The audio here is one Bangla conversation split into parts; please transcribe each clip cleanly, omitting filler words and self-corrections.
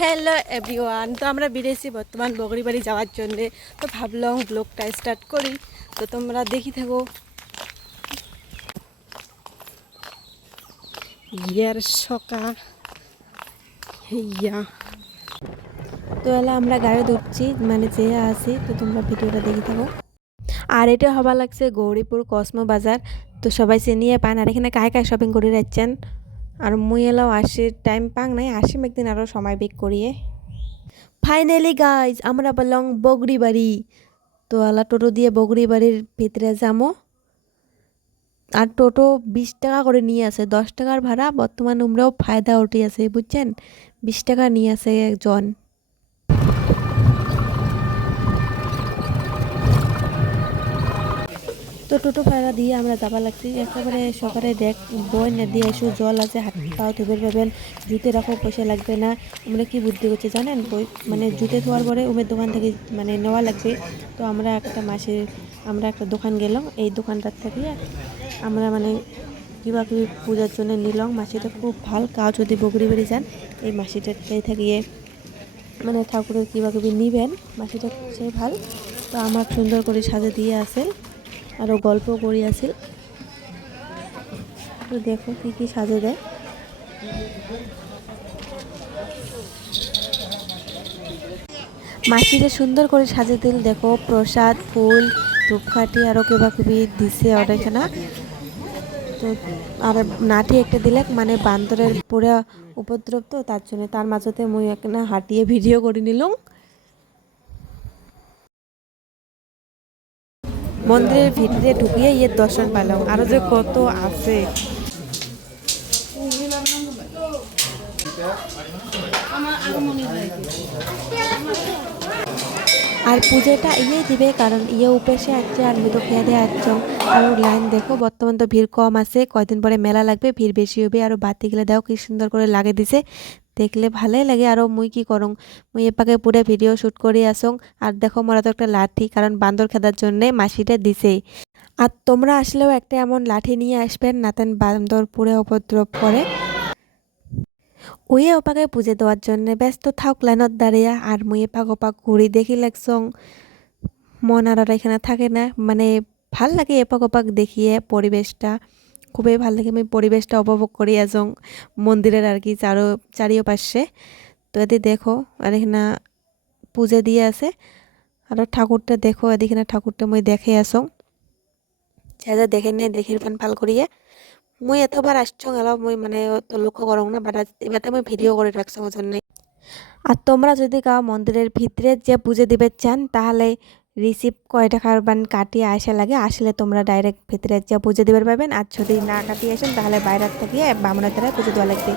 হ্যালো এভরিওয়ান, তো আমরা বেরিয়েছি বর্তমান বগরিবাড়ি যাওয়ার জন্যে। তো ভাবলাম ব্লগটা স্টার্ট করি, তো তোমরা দেখি থাকো। ইয়ার সকা ইয়া তো এলা আমরা গাড়ি উঠছি, মানে যেয়ে আসি। তো তোমরা ভিডিওটা দেখি থাকো। আর এটা হবা লাগছে গৌরীপুর কসমো বাজার। তো সবাই চিনিয়ে পান। আর এখানে কায় কায় শপিং করে যাচ্ছেন। আর মুই এলাও আসির টাইম পাং নাই, আসিম একদিন আরও সময় বেক করিয়ে। ফাইনালি গাইজ আমরা বললাম বগরিবাড়ি। তো আলা টোটো দিয়ে বগরিবাড়ির ভিতরে যাবো। আর টোটো 20 টাকা করে নিয়ে আসে, 10 টাকার ভাড়া। বর্তমানে আমরাও ফায়দা উঠে আছে, বুঝছেন? 20 টাকা নিয়ে আসে একজন। তো টোটো ভাড়া দিয়ে আমরা যাবা লাগছি। একেবারে সকালে দেখ বই না দিয়ে এসো, জল আছে, হাত পাও ধুবে পাবেন, জুতে রাখো, পয়সা লাগবে না। আমরা কি বুদ্ধি করছি জানেন? মানে জুতে ধোয়ার পরে উমের দোকান থেকে মানে নেওয়া লাগবে। তো আমরা একটা দোকান গেলাম, এই দোকানটার থেকে আমরা মানে কিবা কিবি পূজার জন্য নিলাম। মাসিটা খুব ভালো কাজ, যদি বগরিবাড়ি যান এই মাসিটাই থাকিয়ে মানে ঠাকুরের কিবা কিবি নিবেন। মাসিটা সে ভাল। তো আমার সুন্দর করে সাজে দিয়ে আসেন, আরও গল্প করি আসিল। তো দেখো কি কি সাজে দেয়। মাসিরে সুন্দর করে সাজে দিল। দেখো প্রসাদ, ফুল, ধূপকাঠি আরও কিবা কিবি দিছে অনেকখানা। তো আর নাঠি একটা দিলে, মানে বান্দরের পুরা উপদ্রব, তো তার জন্য তার মাঝতে মুই একটা হাঁটিয়ে ভিডিও করে নিলাম। মন্দিরের ভিতরে ঢুকিয়ে ইয়ের দর্শন পেলাম, আরো যে কত আছে। আর পুজোটা দিবে, কারণ উপেসে আসছে আর মৃত খেয়ে দিয়ে আসছ। আর লাইন দেখো, বর্তমান তো ভিড় কম আছে, কয়দিন পরে মেলা লাগবে, ভিড় বেশি হবে। আর বাতিগুলো দাও কি সুন্দর করে লাগে দিছে, দেখলে ভালোই লাগে। আর মুই কি করং, মুই এপাকে পুরো ভিডিও শ্যুট করে আসং। আর দেখো মোরা তো একটা লাঠি, কারণ বান্দর খেদার জন্যে মাসিটা দিছে। আর তোমরা আসলেও একটা এমন লাঠি নিয়ে আসবেন, নাতেন বান্দর পুরো উপদ্রব করে। ওয়ে ওপাকে পুজো দেওয়ার জন্য ব্যস্ত থাক লাইনত দাঁড়িয়ে। আর মুই এপাক ওপাক ঘুরি দেখি লাগছং, মন আর এখানে থাকে না। মানে ভাল লাগে এপাক ওপাক দেখিয়ে, পরিবেশটা খুবই ভাল লাগে। আমি পরিবেশটা উপভোগ করি আজং মন্দিরের আর কি চারিপাশে। তো এদি দেখো, আর এখানে পুজো দিয়ে আছে। আর ঠাকুরটা দেখো, এদিকে ঠাকুরটা মুই দেখে আসং। যা দেখে নিয়ে দেখির পান ভাল করিয়ে। মুই এতবার আসছো গেল, মুই মানে তো লক্ষ্য করং না, বাট এবারে মুই ভিডিও করে রাখছি ওর জন্য। আর তোমরা যদি কাউ মন্দিরের ভিতরে যে পুজো দিবে চান, তাহলে রিসিপ্ট কয় টাকার বান কাটিয়ে আসা লাগে। আসলে তোমরা ডাইরেক্ট ভিতরে যে পুজো দিবার পাবেন। আর যদি না কাটিয়ে আসেন, তাহলে বাইরের থেকে বামনের দ্বারা পুজো দেওয়া লাগবে।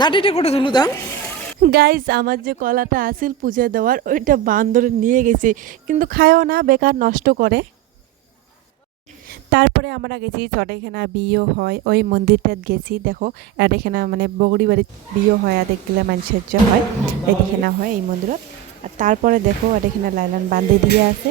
নাটিটা করে ধুলু দাম। গাইজ আমার যে কলাটা আসিল পুজো দেওয়ার, ওইটা বান্দরে নিয়ে গেছে, কিন্তু খায়ও না, বেকার নষ্ট করে। তারপরে আমরা গেছি চটেখানা বিয়ে হয়, ওই মন্দিরটা গেছি। দেখো আর এখানে মানে বগরি বাড়ি বিয়ে হয়, আর দেখলে মানুষের যে হয় এদিকে হয় এই মন্দিরত। আর তারপরে দেখো আর এখানে লাইলান বান্ধে দিয়ে আছে।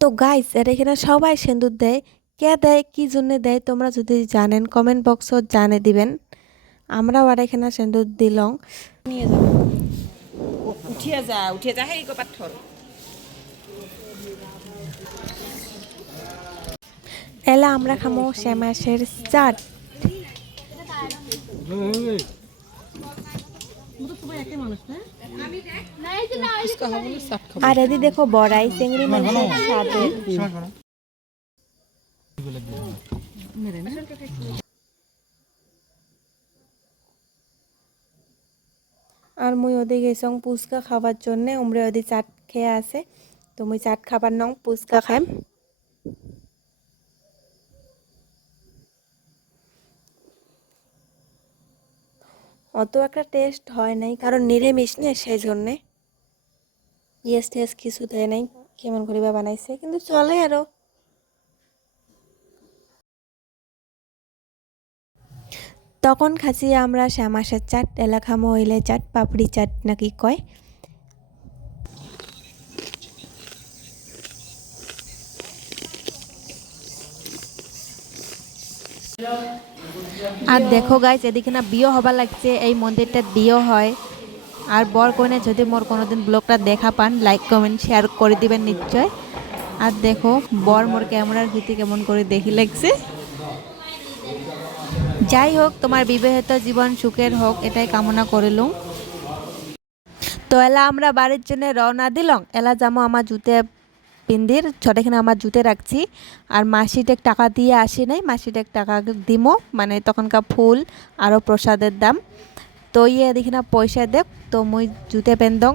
তো গাইস আর এখানে সবাই সিঁদুর দেয়। কে দেয়, কি জন্য দেয়, তোমরা যদি জানেন কমেন্ট বক্সত জানে দিবেন। আমরাও আর এখানে সিঁদুর দিলং। নিয়ে যাবে, উঠিয়ে যা সেই পাথর। এলা আমরা খামো শ্যামাসের চাট। আর এদি দেখো বড়াই চিংড়ি মাছের সাথে। আর মুই ওদিকে গেছং ফুচকা খাবার জন্যে। উমরে ওদি চাট খেয়ে আছে, তো মুই চাট খাবার নং, ফুচকা খাইম। অত একটা টেস্ট হয় নাই, কারণ নিরামিষ না, সেই জন্যে ইয়েস টেস্ট কিছু দেয় নাই। কেমন করিবা বানাইছে, কিন্তু চলে আরো। তখন খাসি আমরা শ্যামাসের চাট, এলাকা মহিলা চাট, পাপড়ি চাট নাকি কয়। আর দেখো গাইস, এদিকে না বিয়ে হবার লাগছে, এই মন্দিরটা বিয়ে হয়। আর বর কনে যদি মোর কোনোদিন ব্লগটা দেখা পান, লাইক কমেন্ট শেয়ার করে দিবেন নিশ্চয়। আর দেখো বর মোর ক্যামেরার ভিতরে কেমন করে দেখি লাগছে। যাই হোক, তোমার বিবাহিত জীবন সুখের হোক, এটাই কামনা করিলুম। তো এলা আমরা বাড়ির জন্য রওনা দিলাম। এলা যাবো আমার জুতে পিন্দির ছটাখানে আমার জুতে রাখছি। আর মাসিটেক টাকা দিয়ে আসি নাই, মাসিটেক টাকা দিমো, মানে তখনকার ফুল আরও প্রসাদের দাম। তো দেখি না পয়সা দেখ, তো মুই জুতে পেন্দং।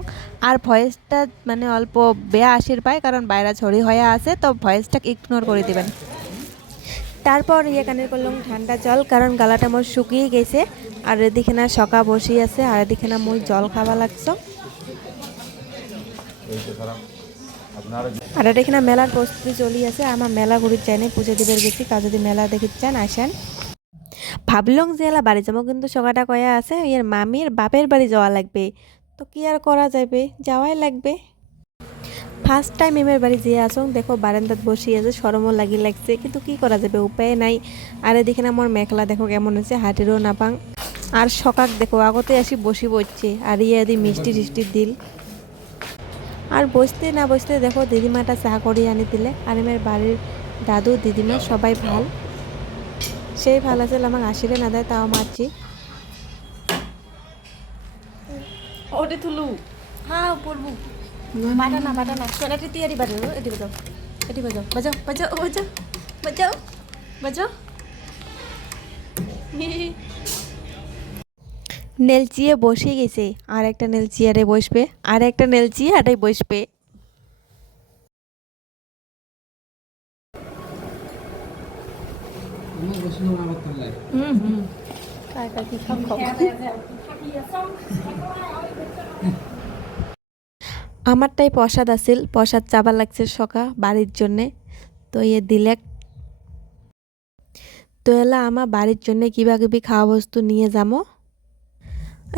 আর ভয়েসটা মানে অল্প বেয়া আসির পায়, কারণ বাইরে ছড়ি হয়ে আছে, তো ভয়েসটাকে ইগনোর করে দিবেন। তারপর কানের করলাম ঠান্ডা জল, কারণ গালাটা মোর শুকিয়ে গেছে। আর এদিকে না সকা বসি আছে, আর এদিকে না মুই জল খাওয়া লাগছ। আর এটা এখানে মেলার প্রস্তুতি চলি আছে। আমার মেলা ঘুরির চাই নাই, পুজো দিবের গেছি, কাজ যদি মেলা দেখি চান আসেন। ভাবলং যে এলা বাড়ি যাবো, কিন্তু সকাটা কয়া আছে এর মামির বাপের বাড়ি যাওয়া লাগবে। তো কি আর করা যাবে, যাওয়াই লাগবে। ফার্স্ট টাইম এমের বাড়ি যেয়ে আসুন, দেখো বারান্দাত বসি আছে, সরমও লাগছে, কিন্তু কি করা যাবে, উপায় নাই। আর এদিকে না মোর মেখলা দেখো কেমন হচ্ছে, হাটেরও না পাং। আর সকাক দেখো আগতে আসি বসি বসছে, আর এদি মিষ্টি টিষ্টি দিল। আর বসতে না বসতে দেখো দিদিমাটা চা করিয়ে আনি দিলে। আর এমের বাড়ির দাদু দিদিমা সবাই ভাল, সেই ভাল আছে, আমাকে আসিলে না দেয় তাও মারছি। ওটে তুলু হ্যাঁ পড়বো, বাটা না সোনাটি তিয়ারি বাজাও, এটি বাজাও, এটি বাজাও, বাজাও বাজাও বাজাও বাজাও বাজাও। নেলচিয়ে বসে গেছে, আর একটা নেল চেয়ারে বসবে, আর একটা নেল চেয়ারে বসবে। আমারটাই প্রসাদ আছিল, প্রসাদ চাবার লাগছে সকা বাড়ির জন্যে। তো দিলে। তো এলা আমার বাড়ির জন্যে কিবা কিবি খাওয়া বস্তু নিয়ে যাবো।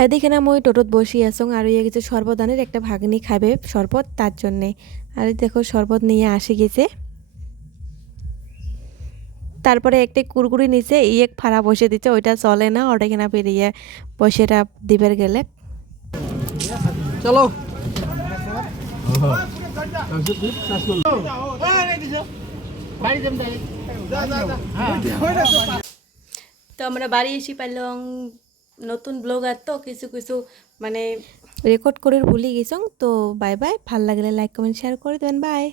এদিকে না মই টোটোত বসি আসং, আর কিছু শরবতানের একটা ভাগ্নি খাবে শরবত, তার জন্যে। আর দেখো শরবত নিয়ে আসি গেছে। তারপরে একটা কুরকুরি নিচে এক ফাড়া বসে দিচ্ছে, ওইটা চলে না, ওটা কিনা পেরিয়ে পয়সাটা দিবের গেলে। চলো তো আমরা বাড়ি এসে পাইলাম। নতুন ব্লগার তো কিছু কিছু মানে রেকর্ড করে ভুলে গেছং। তো বাই বাই, ভাল লাগলে লাইক কমেন্ট শেয়ার করে দেবেন, বাই।